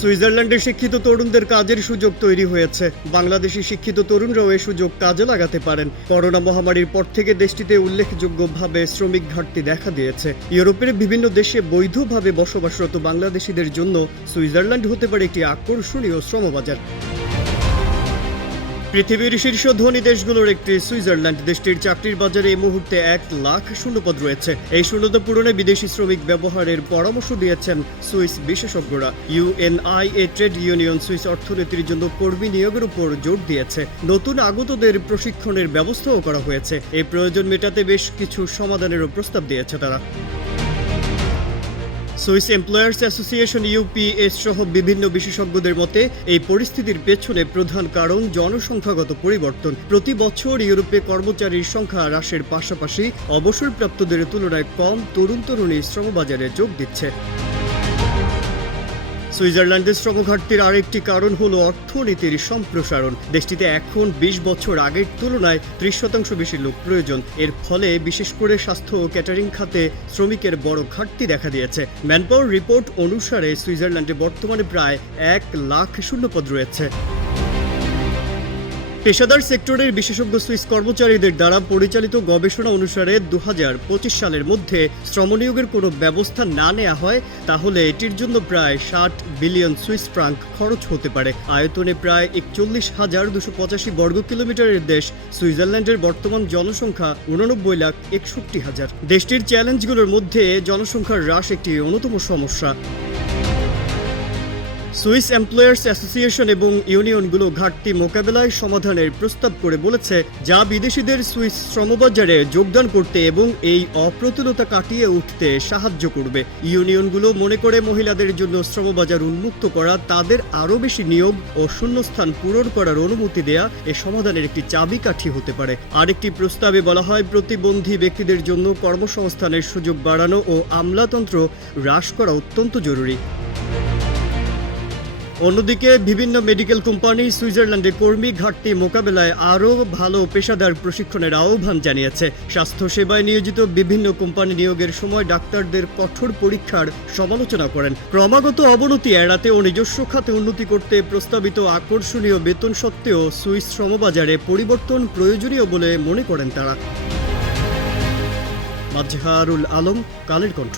সুইজারল্যান্ডের শিক্ষিত তরুণদের কাজের সুযোগ তৈরি হয়েছে। বাংলাদেশি শিক্ষিত তরুণরাও এই সুযোগ কাজে লাগাতে পারেন। করোনা মহামারীর পর থেকে দেশটিতে উল্লেখযোগ্যভাবে শ্রমিক ঘাটতি দেখা দিয়েছে। ইউরোপের বিভিন্ন দেশে বৈধভাবে বসবাসরত বাংলাদেশিদের জন্য সুইজারল্যান্ড হতে পারে একটি আকর্ষণীয় শ্রমবাজার। পৃথিবীর শীর্ষ ধনী দেশগুলোর একটি সুইজারল্যান্ড। দেশটির চাকরির বাজারে এই মুহূর্তে 1 লাখ শূন্যপদ রয়েছে। এই শূন্যতা পূরণে বিদেশি শ্রমিক ব্যবহারের পরামর্শ দিয়েছেন সুইস বিশেষজ্ঞরা। ইউএনআইএ ট্রেড ইউনিয়ন সুইস অর্থনীতির জন্য কর্মী নিয়োগের উপর জোর দিয়েছে। নতুন আগতদের প্রশিক্ষণের ব্যবস্থাও করা হয়েছে। এই প্রয়োজন মেটাতে বেশ কিছু সমাধানেরও প্রস্তাব দিয়েছে তারা। সুইস এমপ্লয়ার্স অ্যাসোসিয়েশন ইউপিএস সহ বিভিন্ন বিশেষজ্ঞদের মতে এই পরিস্থিতির পেছনে প্রধান কারণ জনসংখ্যাগত পরিবর্তন। প্রতি বছর ইউরোপে কর্মচারীর সংখ্যা হ্রাসের পাশাপাশি অবসরপ্রাপ্তদের তুলনায় কম তরুণী শ্রমবাজারে যোগ দিচ্ছে। সুইজারল্যান্ডের শ্রমঘাটতির আরেকটি কারণ হলো অর্থনীতির সম্প্রসারণ। দেশটিতে এখন 20 বছর আগের তুলনায় 30% বেশি লোক প্রয়োজন। এর ফলে বিশেষ করে স্বাস্থ্য ও ক্যাটারিং খাতে শ্রমিকের বড় ঘাটতি দেখা দিয়েছে। ম্যানপাওয়ার রিপোর্ট অনুসারে সুইজারল্যান্ডে বর্তমানে প্রায় 1 লাখ শূন্যপদ রয়েছে। পেশাদার সেক্টরের বিশেষজ্ঞ সুইস কর্মচারীদের দ্বারা পরিচালিত গবেষণা অনুসারে 2025 সালের মধ্যে শ্রমনিয়োগের কোনো ব্যবস্থা না নেওয়া হয় তাহলে এটির জন্য প্রায় 60 বিলিয়ন সুইস ফ্রাঙ্ক খরচ হতে পারে। আয়তনে প্রায় 41,285 বর্গ কিলোমিটারের দেশ সুইজারল্যান্ডের বর্তমান জনসংখ্যা 89,61,000। দেশটির চ্যালেঞ্জগুলোর মধ্যে জনসংখ্যার হ্রাস একটি অন্যতম সমস্যা। সুইস এমপ্লয়ার্স অ্যাসোসিয়েশন এবং ইউনিয়নগুলো ঘাটতি মোকাবেলায় সমাধানের প্রস্তাব করে বলেছে, যা বিদেশিদের সুইস শ্রমবাজারে যোগদান করতে এবং এই অপ্রতুলতা কাটিয়ে উঠতে সাহায্য করবে। ইউনিয়নগুলো মনে করে মহিলাদের জন্য শ্রমবাজার উন্মুক্ত করা, তাদের আরও বেশি নিয়োগ ও শূন্যস্থান পূরণ করার অনুমতি দেয়া এ সমাধানের একটি চাবিকাঠি হতে পারে। আরেকটি প্রস্তাবে বলা হয়, প্রতিবন্ধী ব্যক্তিদের জন্য কর্মসংস্থানের সুযোগ বাড়ানো ও আমলাতন্ত্র হ্রাস করা অত্যন্ত জরুরি। অন্যদিকে বিভিন্ন মেডিকেল কোম্পানি সুইজারল্যান্ডে কর্মী ঘাটতি মোকাবেলায় আরও ভালো পেশাদার প্রশিক্ষণের আহ্বান জানিয়েছে। স্বাস্থ্যসেবায় নিয়োজিত বিভিন্ন কোম্পানি নিয়োগের সময় ডাক্তারদের কঠোর পরীক্ষার সমালোচনা করেন। ক্রমাগত অবনতি এড়াতে ও নিজস্ব খাতে উন্নতি করতে প্রস্তাবিত আকর্ষণীয় বেতন সত্ত্বেও সুইস শ্রমবাজারে পরিবর্তন প্রয়োজনীয় বলে মনে করেন তারা। মাজহারুল আলম, কালের কণ্ঠ।